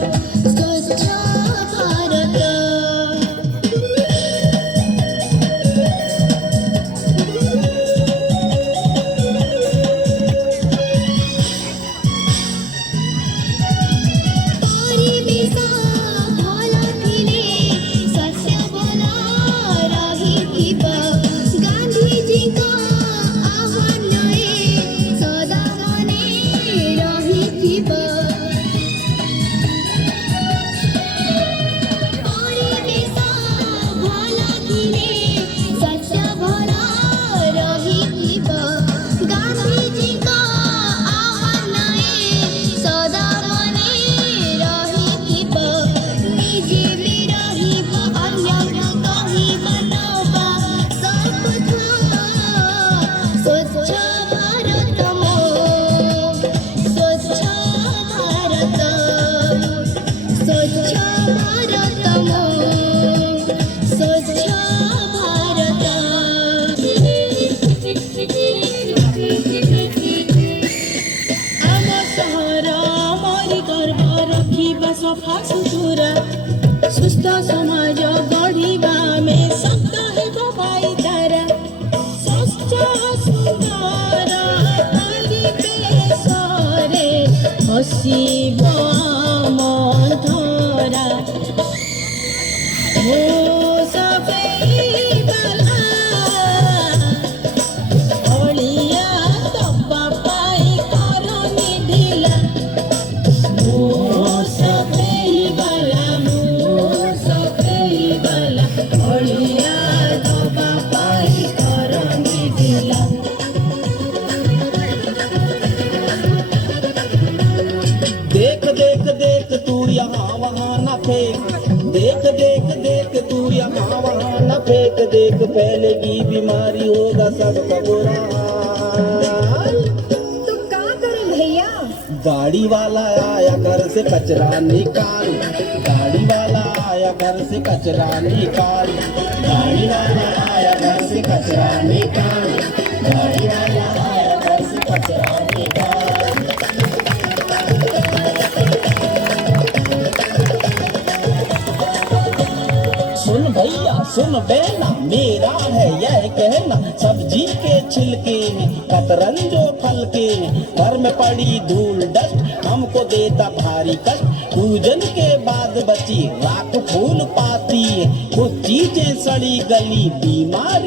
स्वच्छ भारत। परिवेश भल थिले शस्य भल रहिथिब। गांधीजीଙ୍କ आह्वानए सदा मने रहिथिब। परिवेश भल थिले शस्य भल रहिथिब। गांधीजीଙ୍କ आह्वानए सदा मने रहिथिब। निजे भी रहिब अन्यको कहिब नबा सर्वथा। स्वच्छ भारत मोर स्वच्छ भारत। स्वच्छ भारत मोर स्वच्छ भारत। ଆମ ସହର ଆମରି ଗର୍ବ ରଖିବା ସଫା ସୁତୁରା। ସୁସ୍ଥ ସମାଜ ଗଢ଼ିବା ଆମେ ଶବ୍ଦ ହେବ ଭାଇଚାରା। ସ୍ୱଚ୍ଛ ସୁନ୍ଦର ପରିବେଶରେ ହସିବ ଆମ ଧରା। ମୋ ସଫେଇ ବାଲା ଅଳିଆ ଦବା ପାଇଁ କରନି ଢିଲା। ମୋ ସଫେଇ ବାଲା ଅଳିଆ ଦବା ପାଇଁ କରନି ଢିଲା। देख देख देख तू यहाँ वहाँ न फेंक। देख देख देख तू यहाँ वहाँ न फेंक। देख फैलेगी बीमारी होगा सबका बुरा हाल। तो का करें भैया? गाड़ी वाला आया घर से कचरा निकाल। गाड़ी वाला आया घर से कचरा निकाल। गाड़ी वाला आया घर से कचरा निकाल। गाड़ी वाला आया घर से कचरा निकाल। सुन भैया सुन बहना मेरा है यह कहना। सब्जी के छिलके हैं कतरंजो फल के हैं। घर में पड़ी धूल डस्ट हमको देता भारी कष्ट। पूजन के बाद बची राख फूल पाती है। कुछ चीजें सड़ी गली बीमारी